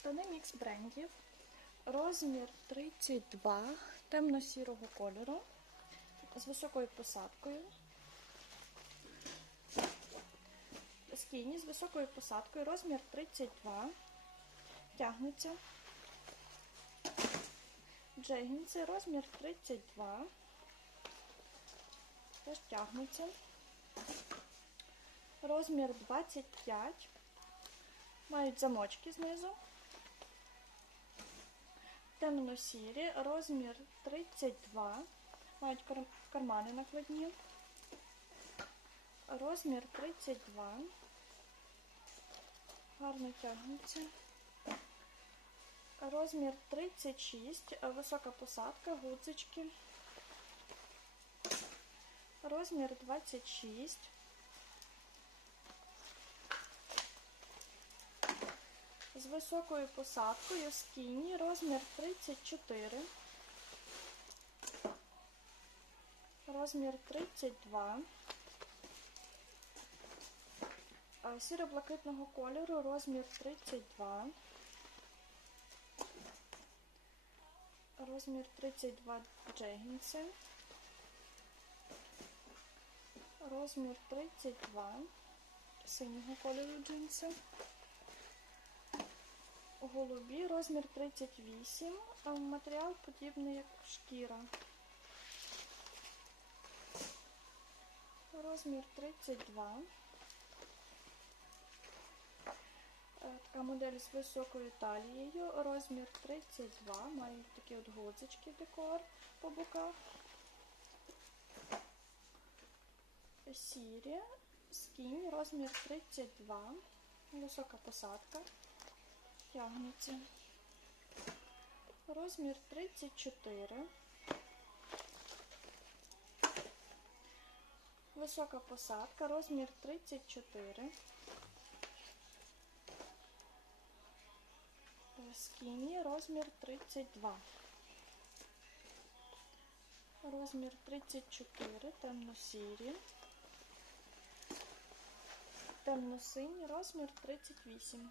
Штани мікс брендів. Розмір 32 темно-сірого кольору з високою посадкою. Скіні з високою посадкою, розмір 32. Тягнуться. Джегінси, розмір 32. Теж тягнуться. Розмір 25. Мають замочки знизу. Темно-сірі, розмір 32. Мають кармани накладні. Розмір 32. Гарно тягнуться. Розмір 36, е, висока посадка, гудзички. Розмір 26. Високою посадкою скіні, розмір 34. Розмір 32. Е, Сіро-блакитного кольору, розмір 32. Розмір 32 джегінси. Розмір 32 синього кольору джинси. Голубі, розмір 38, матеріал подібний як шкіра. Розмір 32. Е, Така модель з високою талією, розмір 32, мають такі от гудзички декор по боках. Сірі, скінь, розмір 32, висока посадка, тягнеться. Розмір 34. Висока посадка, розмір 34. Скіні, розмір 32. Розмір 34, темно-сірі. Темно-синій, розмір 38.